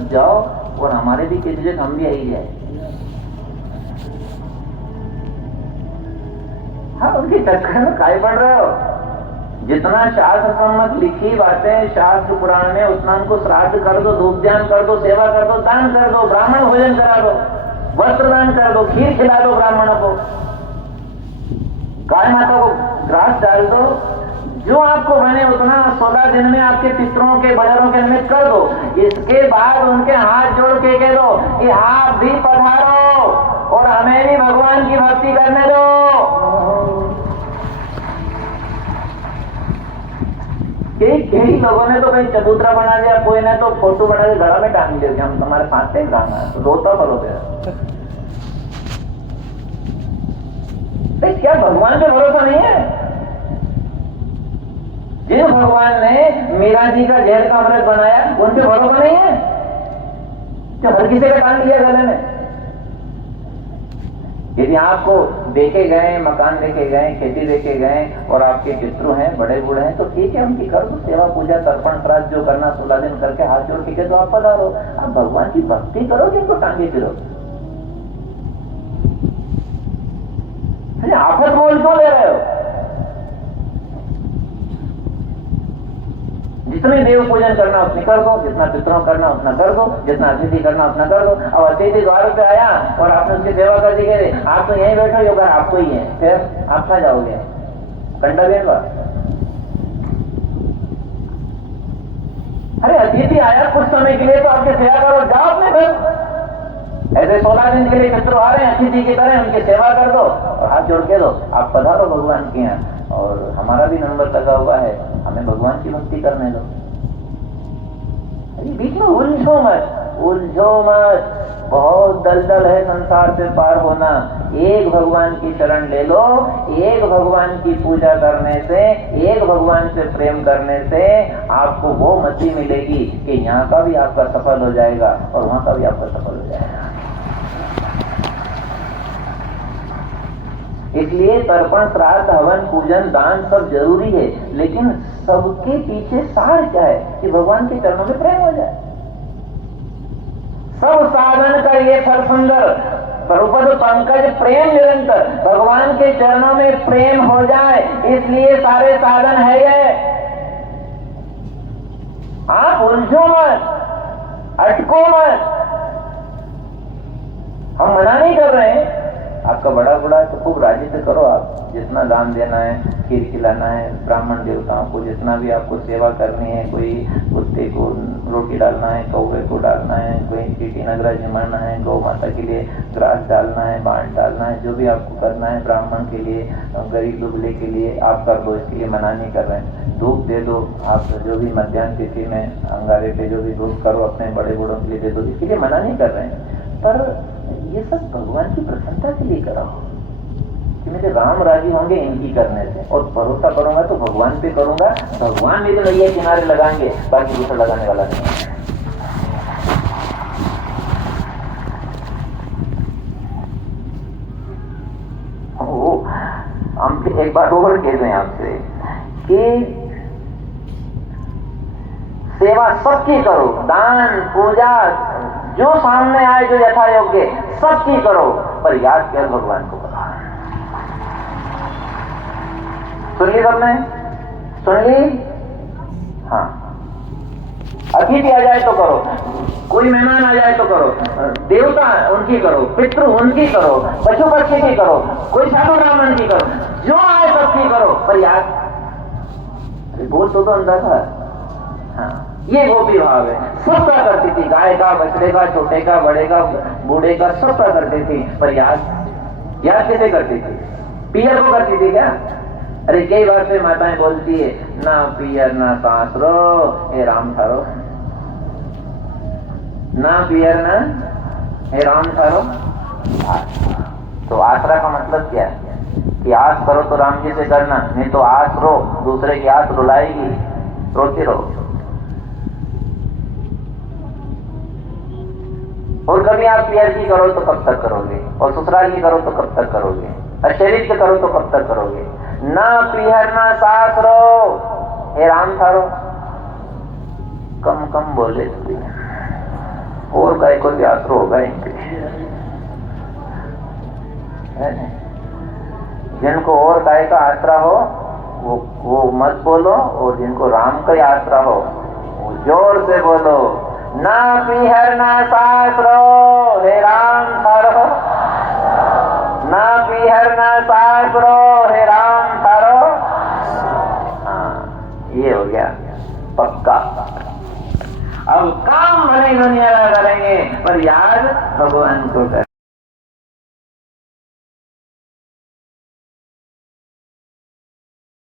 तक जाओ और हमारे भी किसी जगह हम भी आई जाए। हाँ, उनके चक्कर में काय पड़ रहे हो? जितना शास्त्र सम्मत लिखी बातें शास्त्र पुराण में, उतना उनको श्राद्ध कर दो, धूप ध्यान कर दो, सेवा कर दो, दान कर दो, ब्राह्मण भोजन करा दो, वस्त्र दान कर दो, खीर खिला दो ब्राह्मणों को, गाय माता को घास डाल दो, जो आपको बने उतना 16 दिन में आपके पितरों के बजरों के में कर दो। इसके बाद उनके हाथ जोड़ के कह दो कि आप भी पधारो और हमें भी भगवान की भक्ति करने दो। कई लोगों ने तो कहीं चबूतरा बना दिया, कोई ने तो फोटो बना के घड़ा में टांग दिया कि हम तुम्हारे साथ से गाना है, तो रोता पड़ोगे। क्या भगवान पे भरोसा नहीं है? जिन भगवान ने मीरा जी का जहर का अमृत बनाया, उन पे भरोसा नहीं है? जो हर किसी का टांग लिया गले में। यदि आपको देखे गए, मकान देखे गए, खेती देखे गए और आपके पितृ हैं, बड़े बूढ़े हैं, तो ठीक है, उनकी कर दो सेवा पूजा तर्पण श्राद्ध जो करना 16 दिन करके हाथ जोड़ के तो आप पधारो। आप भगवान की भक्ति करो, जिनको टांगे फिरो। आफत बोल क्यों ले रहे हो? जितने देव पूजन करना उतनी कर दो, जितना पितरों करना उतना कर दो, जितना अतिथि करना उतना कर दो। अब अतिथि द्वार पे आया और आपने उसकी सेवा कर दी, कह आप तो यहीं बैठो, योगा आपको ही है, फिर आप कहाँ जाओगे? कंडा देगा। अरे अतिथि आया कुछ समय के लिए तो आपके सेवा करो, जाओ अपने घर। ऐसे 16 दिन के लिए मित्र आ रहे हैं, अतिथि की तरह उनकी सेवा कर दो और हाथ जोड़ के दो, आप पधारो भगवान के यहाँ। और हमारा भी नंबर लगा हुआ है, हमें भगवान की भक्ति करने दो। बीच में उलझो मत। बहुत दलदल है संसार से पार होना। एक भगवान की शरण ले लो, एक भगवान की पूजा करने से, एक भगवान से प्रेम करने से आपको वो मति मिलेगी कि यहाँ का भी आपका सफल हो जाएगा और वहां का भी आपका सफल हो जाएगा। इसलिए तर्पण श्राद्ध हवन पूजन दान सब जरूरी है, लेकिन सबके पीछे सार क्या है कि भगवान के चरणों में प्रेम हो जाए। सब साधन का ये फल सुंदर प्रभुपद पंकज प्रेम निरंतर, भगवान के चरणों में प्रेम हो जाए, इसलिए सारे साधन है ये। आप उलझो मत, अटको मत। हम मना नहीं कर रहे हैं, आपका बड़ा है तो खूब राजी से करो। आप जितना दान देना है, खीर खिलाना है, ब्राह्मण देवताओं को जितना भी आपको सेवा करनी है, कोई कुत्ते को रोटी डालना है, कौवे को डालना है, कोई चीटी नगरा जमाना है, गौ माता के लिए ग्रास डालना है, बांट डालना है, जो भी आपको करना है ब्राह्मण के लिए, गरीब दुबले के लिए आप कर दो। इसके लिए मना नहीं कर रहे हैं। धूप दे दो, आप जो भी मध्याह्न तिथि में अंगारे पे जो भी धूप करो अपने बड़े बूढ़ों के लिए दे दो, इसके लिए मना नहीं कर रहे हैं। पर ये सब भगवान की प्रसन्नता के लिए करो कि मेरे राम राजी होंगे इनकी करने से, और भरोसा करूंगा तो भगवान पे करूंगा। भगवान मेरे नैया किनारे लगाएंगे, बाकी दूसरा लगाने वाला नहीं है। हम एक बात और कह दें आपसे कि सेवा सबकी करो, दान पूजा जो सामने आए, जो यथा योग्य सबकी करो, पर याद कर भगवान को करो। सुन ली सबने? सुन ली? हाँ। अतिथि आ जाए तो करो, कोई मेहमान आ जाए तो करो, देवता उनकी करो, पितृ उनकी करो, पशु पक्षी की करो, कोई साधु ब्राह्मण की करो, जो आए सबकी करो, पर याद बोल तो अंदर था। हाँ, ये गोपी भाव है। सबका करती थी, गाय का, बछड़े का, छोटे का, बड़े का, बूढ़े का, सबका करती थी, पर याद कैसे करती थी? पियर को करती थी क्या? अरे कई बार से माताएं बोलती है, ना पियर ना कांसरो हे राम थारो, ना पियर ना हे राम थारो। तो आसरा का मतलब क्या है कि आस करो तो राम जी से करना, नहीं तो आस रो, दूसरे की आस रुलाएगी, रोती रहो। और कभी आप पियर की करो तो कब तक करोगे, और ससुराल की करो तो कब तक करोगे, और शरीर की करो तो कब तक करोगे? ना पिहर ना सास रो हे राम थारो। कम बोले और गाय को भी आसरो होगा इनके, है ना? जिनको और गाय का आसरा हो वो मत बोलो, और जिनको राम का आसरा हो वो जोर से बोलो, ना पीहर ना सासरो हे राम थारो, ना पीहर ना सासरो हे राम थारो। हाँ, ये हो गया पक्का। अब काम भले दुनिया करेंगे पर याद भगवान को करें।